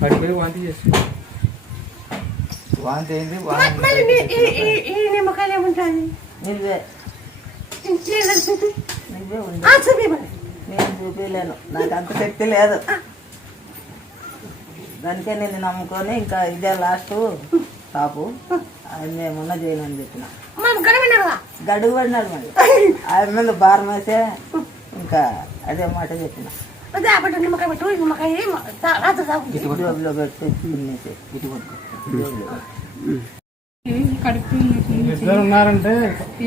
పడిపోయి వాంతి చేసి వాంతి అయింది. ఈ నిమ్మకాయలు ఏముంటుంది? నువ్వే నేను చూపించలేను, నాకు అంత శక్తి లేదు. దానికే నేను నమ్ముకొని ఇంకా ఇదే లాస్ట్ టాపు అది మేమున్న చేయనని చెప్పిన. గడుగు పడినాడు మరి ఆయన మీద భారం వేసే ఇంకా అదే మాట చెప్పిన. జోబులో పెట్టి తినేసి ఇద్దరు ఉన్నారంటే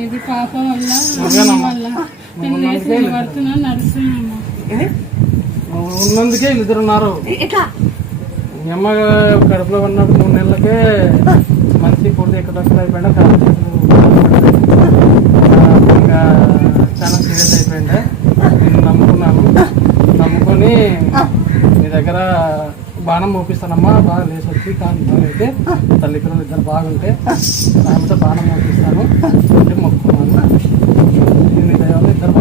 ఇది పాపం వల్ల ఉన్నందుకే ఇద్దరు ఉన్నారు. మీ అమ్మ కడుపులో ఉన్నప్పుడు 3 నెలలకే మంచి పూర్తి ఎక్కడొక్కలు అయిపోయినా ఇంకా చాలా సీరియస్ అయిపోయింది. నేను నమ్ముకొని మీ దగ్గర బాణం మోపిస్తానమ్మా, బాగా లేసి వచ్చి అయితే తల్లిదండ్రులు ఇద్దరు బాగుంటే దాంతో బాణం మోపిస్తాను అంటే మొక్కున్నాను. దీని దయవల్ల ఇద్దరు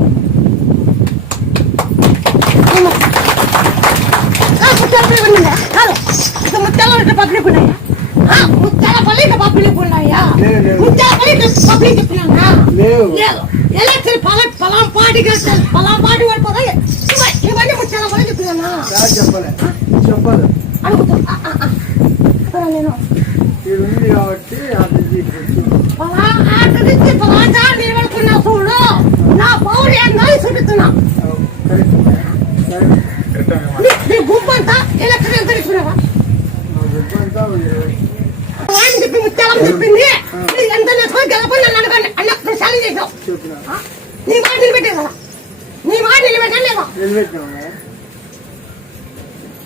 చెప్పలే నేను కాబట్టి చూడు నా పౌరు చూపిస్తున్నా. గుంపంతా ఎలక్షన్ తెలుసుకున్నావా? చెప్పి ముత్యాలం చెప్పింది ఎంత గెలపని నన్ను అడగండి అన్న ఛాలెంజ్ చేసావు. నీ మాట నిలబెట్టే కదా, నీ మాట నిలబెట్టా లేదా? ₹1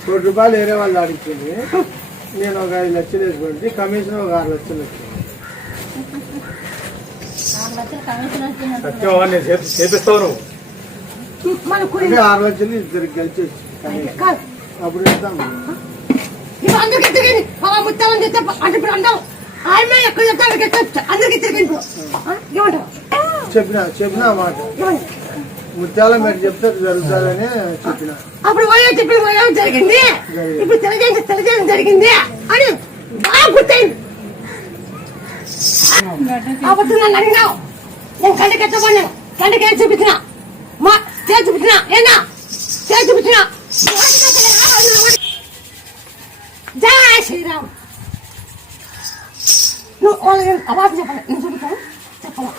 కోటి వేరే వాళ్ళు అడిగింది. నేను ఒక 5 లక్షలు వేసుకోండి, కమిషన్ ఒక 6 లక్షలు చేపిస్తావు. 6 లక్షలు ఇద్దరికి కలిసి అప్పుడు ఇస్తాం. ముత్యాలం చెప్తే అంటే ఇప్పుడు అంటావు ఆయన ఎక్కడ చెప్తా అందరికి చెప్పిన మాట ముత్యాల మీరు చెప్తే జరుగుతుందని చెప్పిన. అప్పుడు చెప్పిన జరిగింది, ఇప్పుడు తెలియజేయడం జరిగింది అని బాగా గుర్తయింది. అప్పుడు నన్ను అడిగినావు, నేను కంటికి ఎత్తపడినాను, కంటికి ఏం చూపించిన మా చేసి చూపించిన ఏనా చేసి చూపించిన. జై శ్రీరామ్. నువ్వు వాళ్ళకి అవార్డు చెప్పాలి, నేను చూపించాను చెప్పాలా?